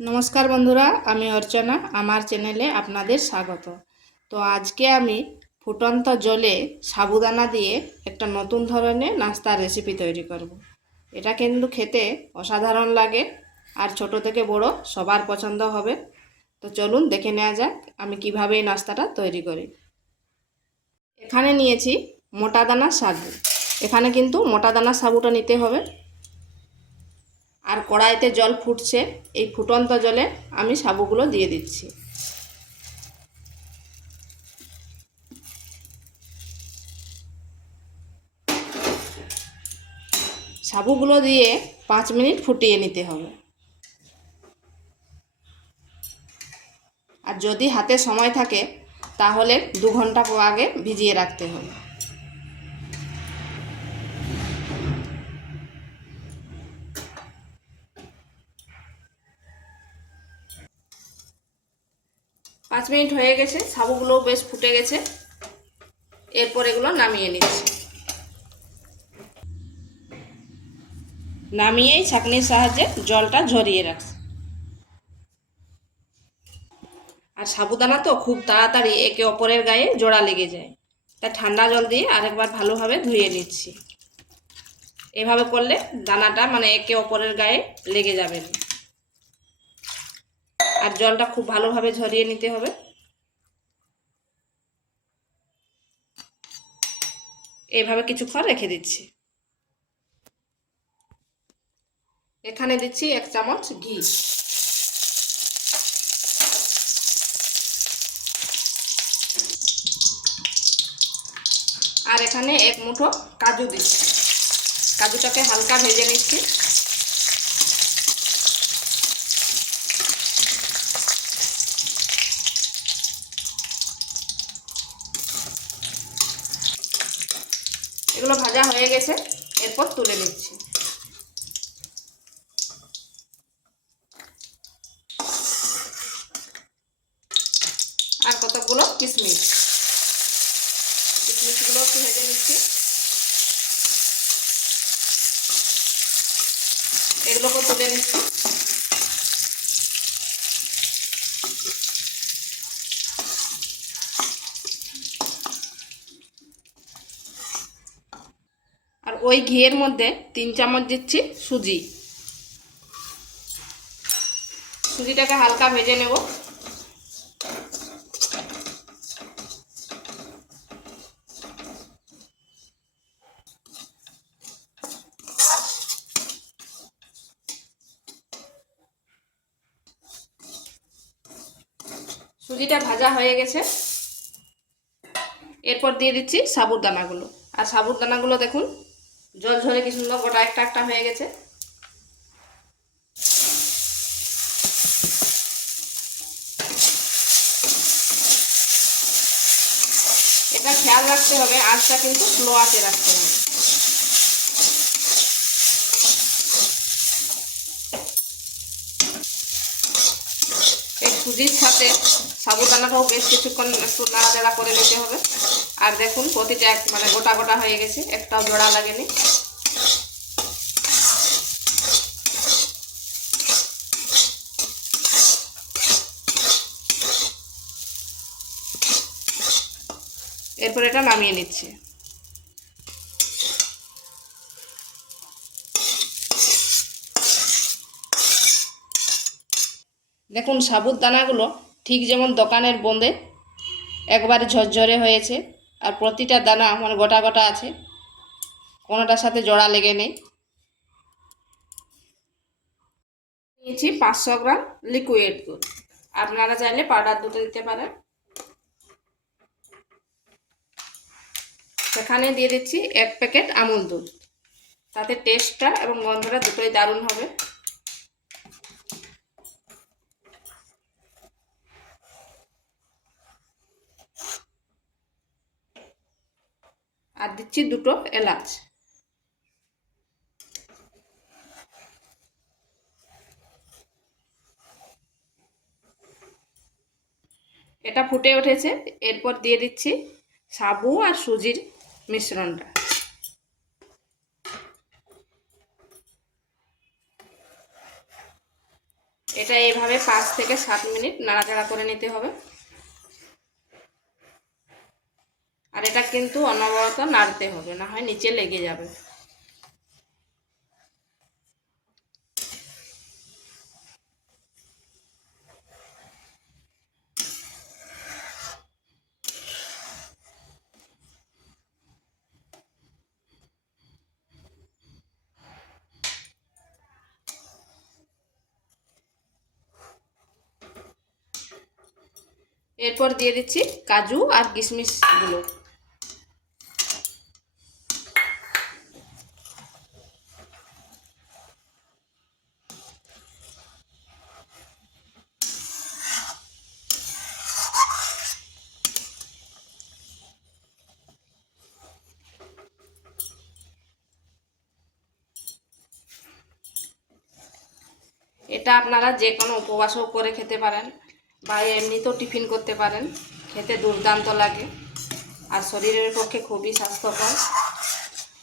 নমস্কার বন্ধুরা, আমি অর্চনা। আমার চ্যানেলে আপনাদের স্বাগত। তো আজকে আমি ফুটন্ত জলে সাবুদানা দিয়ে একটা নতুন ধরনের নাস্তার রেসিপি তৈরি করব। এটা কিন্তু খেতে অসাধারণ লাগে আর ছোট থেকে বড় সবার পছন্দ হবে। তো চলুন দেখে নেওয়া যাক আমি কিভাবে এই নাস্তাটা তৈরি করি। এখানে নিয়েছি মোটা দানা সাবু। এখানে কিন্তু মোটা দানা সাবুটা নিতে হবে। আর কড়াইতে জল ফুটছে, এই ফুটন্ত জলে আমি সাবুগুলো দিয়ে দিচ্ছি। সাবুগুলো দিয়ে 5 মিনিট ফুটিয়ে নিতে হবে। আর যদি হাতে সময় থাকে তাহলে 2 ঘন্টা আগে ভিজিয়ে রাখতে হবে। পাঁচ মিনিট হয়ে গেছে, সাবুগুলো বেশ ফুটে গেছে। এরপর এগুলো নামিয়ে নিচ্ছি। নামিয়েই ছাঁকনির সাহায্যে জলটা ঝরিয়ে রাখছি। আর সাবুদানা তো খুব তাড়াতাড়ি একে অপরের গায়ে জোড়া লেগে যায়, তাই ঠান্ডা জল দিয়ে আরেকবার ভালোভাবে ধুয়ে নিচ্ছি। এভাবে করলে দানাটা একে অপরের গায়ে লেগে যাবে না। আর জলটা খুব ভালোভাবে ঝরিয়ে নিতে হবে। এইভাবে কিছুক্ষণ রেখে দিচ্ছি। এখানে দিচ্ছি 1 চামচ ঘি। আর এখানে 1 মুঠো কাজু দিচ্ছি। কাজুটাকে হালকা ভেজে নিচ্ছি। এগুলো ভাজা হয়ে গেছে, এরপর তুলে নিচ্ছি। আর কতগুলো কিশমিশ, কিশমিশগুলো একটু ভেজে নিচ্ছি। এগুলোকে তুলে নিচ্ছি। আর ওই ঘিয়ের মধ্যে 3 চামচ দিচ্ছি সুজি। সুজিটাকে হালকা ভেজে নেব। সুজিটা ভাজা হয়ে গেছে, এরপর দিয়ে দিচ্ছি সাবুর দানাগুলো। আর সাবুর দানাগুলো দেখুন জল ঝরে কি সুন্দর গোটা একটা একটা হয়ে গেছে। এটা খেয়াল রাখতে হবে, আঁচটা কিন্তু স্লো আঁচে রাখতে হবে। এই সুজির সাথে সাবুদানাটাও বেশ কিছুক্ষণ একটু নাড়াচাড়া করে নিতে হবে। আর দেখুন প্রতিটা গোটা গোটা হয়ে গেছে, একটাও জোড়া লাগেনি। এরপর এটা নামিয়ে নিচ্ছে। দেখুন সাবুর দানাগুলো ঠিক যেমন দোকানের বোঁদে একবারে ঝরঝরে হয়েছে। আর প্রতিটা দানা গোটা গোটা আছে, কোনোটার সাথে জোড়া লেগে নেই। নিয়েছি 500 গ্রাম লিকুইড দুধ। আপনারা চাইলে পাউডার দুধ দিতে পারেন। সেখানে দিয়ে দিচ্ছি 1 প্যাকেট আমুল দুধ। তাতে টেস্টটা এবং গন্ধটা দুটোই দারুণ হবে। আর দিচ্ছি 2টো এলাচ। এটা ফুটে উঠেছে, এরপর দিয়ে দিচ্ছি সাবু আর সুজির মিশ্রণটা। এটা এইভাবে 5 থেকে 7 মিনিট নাড়াচাড়া করে নিতে হবে। আর এটা কিন্তু অনবরত নাড়তে হবে, না হয় নিচে লেগে যাবে। এরপর দিয়ে দিচ্ছি কাজু আর কিশমিশগুলো। এটা আপনারা যে কোনো উপবাসও করে খেতে পারেন বা এমনিতেও টিফিন করতে পারেন, খেতে দুর্দান্ত লাগে আর শরীরের পক্ষে খুবই স্বাস্থ্যকর।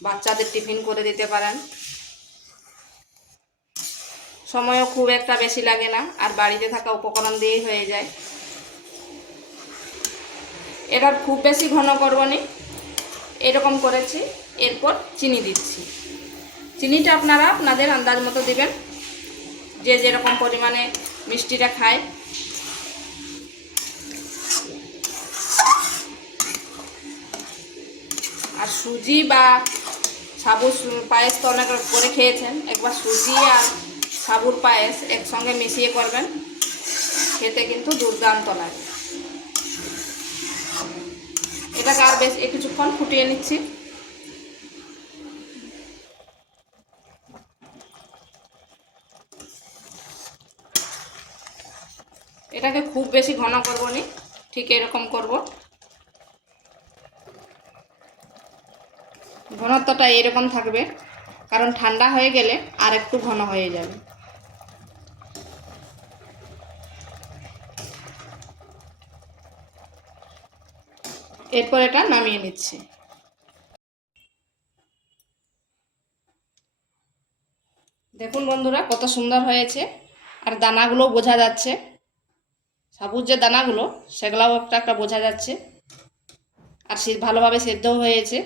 বাচ্চাদের টিফিন করে দিতে পারেন, সময়ও খুব একটা বেশি লাগে না আর বাড়িতে থাকা উপকরণ দিয়েই হয়ে যায়। এটা খুব বেশি ঘন করব না, এরকম করেছি। এরপর চিনি দিচ্ছি। চিনিটা আপনারা আপনাদের আন্দাজ মতো দিবেন, যে যেরকম পরিমাণে মিষ্টিটা খায়। আর সুজি বা সাবুর পায়েস তো অনেক করে খেয়েছেন, একবার সুজি আর সাবুর পায়েস একসঙ্গে মিশিয়ে করবেন, খেতে কিন্তু দুর্দান্ত লাগে। এটাকে আর বেশ কিছুক্ষণ ফুটিয়ে নিচ্ছি। এটাকে খুব বেশি ঘন করব না, ঠিক এরকম করব। ঘনত্বটা এরকম থাকবে, কারণ ঠান্ডা হয়ে গেলে আর একটু ঘন হয়ে যাবে। এরপর এটা নামিয়ে নিচ্ছি। দেখুন বন্ধুরা কত সুন্দর হয়েছে, আর দানাগুলো বোঝা যাচ্ছে, সাবুর যে দানাগুলো সেগুলাও একটা একটা বোঝা যাচ্ছে, আর ভালোভাবে সেদ্ধও হয়েছে।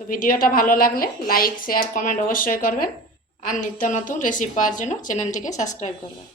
তো ভিডিওটা ভালো লাগলে লাইক শেয়ার কমেন্ট অবশ্যই করবেন, আর নিত্য নতুন রেসিপি পাওয়ার জন্য চ্যানেলটিকে সাবস্ক্রাইব করবেন।